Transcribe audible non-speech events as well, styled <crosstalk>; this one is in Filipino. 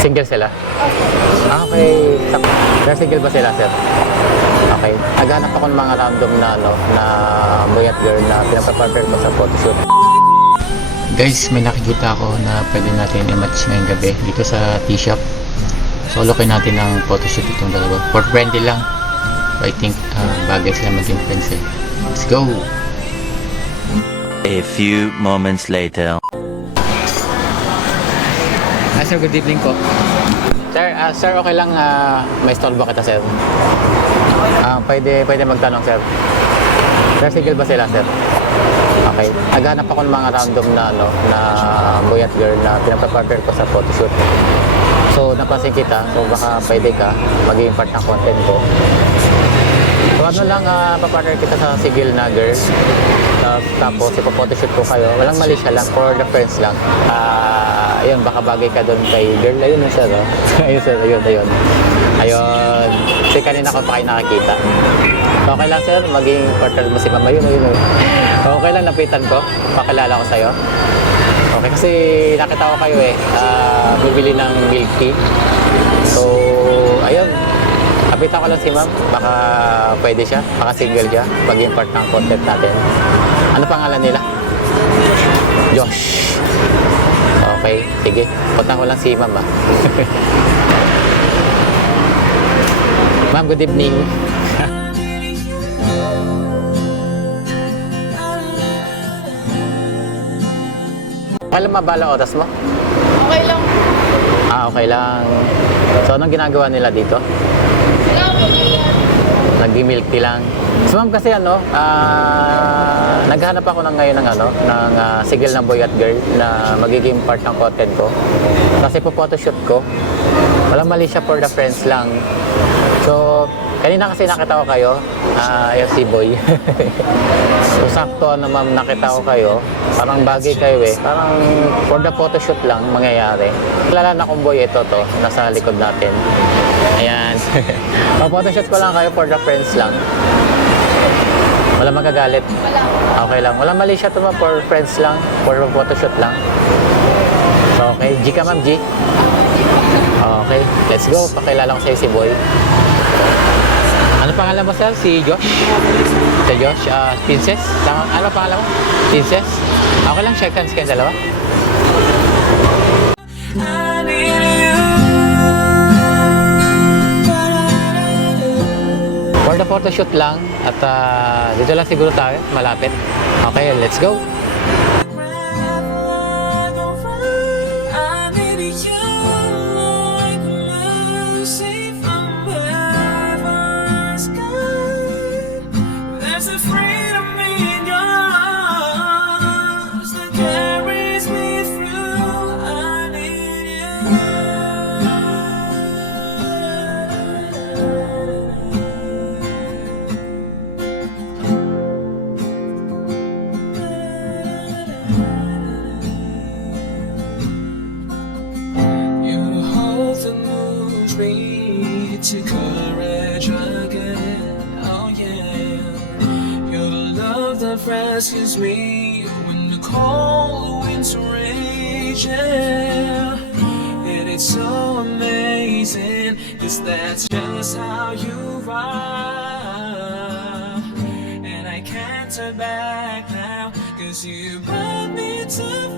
Single sila? Ah, okay. Sir, single ba sila, sir? Okay. Naghanap ako ng mga random na, ano, na boy at girl na pinapapartner ko sa photoshoot. Guys, may nakikita ako na pwede natin i-match ngayong gabi dito sa tea shop. So, lokin natin ang photoshoot itong dalawa. For friendly lang. So, I think ah, bagay sila maging friends eh. Let's go! A few moments later. Sir, good evening po. Sir, ah, sir, okay lang ah, may stall ba kita, sir? Ah, pwede, pwede magtanong, sir. Sir, single ba sila, sir? Okay. Naghanap ako ng mga random na, ano, na boy at girl na pinapapartner ko sa photoshoot. So, napansin kita. So, baka pwede ka maging part ng content ko. So, ano lang, ah, papartner kita sa sigil na girl. Tapos, tapos ipo-photoshoot ko kayo. Walang mali siya lang, for the friends lang. Ah, ayun, baka bagay ka doon kay girl. Ayun yun, sir. Oh. <laughs> ayun, sir. Ayun, ayun. Ayun. Kasi kanina ko pa kayo nakakita. Okay lang, sir. Maging partner mo si mama. Yun, ayun, ayun. Okay lang, napitan ko. Pakilala ko sa'yo. Okay, kasi nakita ko kayo eh. Ah, bibili ng milk tea. So, ayun. Kapitan ko lang si ma'am. Baka pwede siya. Baka single siya. Maging part ng content natin. Ano pangalan nila? Josh. Okay, sige. Punta ko lang si ma'am ah. <laughs> ma'am, good evening. <laughs> Kailan mabala oras mo? Okay lang. Ah, okay lang. So, anong ginagawa nila dito? Yan. Nag-milk tea lang. So, ma'am, kasi ano, ah, naghanap ako ng ngayon ng ano, ng ah, sigil na boy at girl na magiging part ng content ko. Kasi po photoshoot ko. Walang mali siya for the friends lang. So, kanina kasi nakita ko kayo, ah, yung si boy. <laughs> so, sakto ano ma'am, nakita ko kayo. Parang bagay kayo eh. Parang for the photoshoot lang mangyayari. Kilala na kong boy ito to, nasa likod natin. Ayan. <laughs> Pa-photoshoot ko lang kayo for the friends lang. Wala magagalit. Wala. Okay lang. Wala mali siya to ma'am, for friends lang. For photoshoot lang. So, okay. G ka ma'am, G. Okay. Let's go. Pakilala ko sa'yo si Boy. Ano pangalan mo sir? Si Josh? Si Josh? ah Princess? Tama, ano pangalan mo? Princess? Okay lang, shake hands kayo dalawa. For photoshoot lang at ah, dito lang siguro tayo, malapit. Okay, let's go. To courage again. Oh yeah. You're the love that rescues me when the cold winds rage. Yeah. And it's so amazing, cause that's just how you are. And I can't turn back now, cause you brought me to